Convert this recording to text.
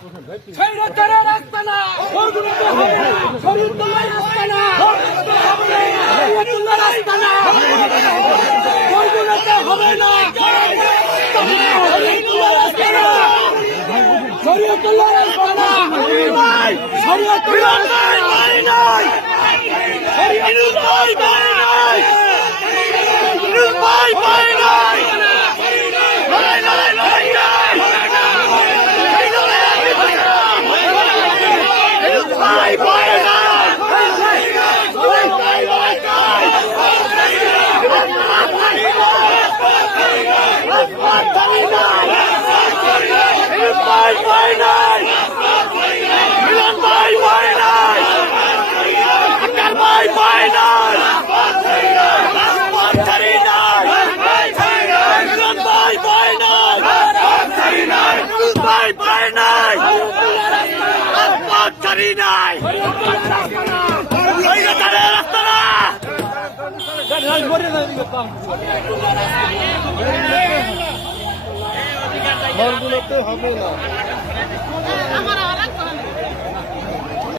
স্বৈরাচারের আস্তানা শরীয়তুল্লাহর আস্তানা শরীয়তুল্লাহর আস্তানা বরগুনাতে হবে না শরীয়তুল্লাহর আস্তানা শরীয়তুল্লাহর আস্তানা শরীয়তুল্লাহর নাই নাই শরীয়তুল্লাহর নাই ভাই ভাই নাই Bye bye হবে না।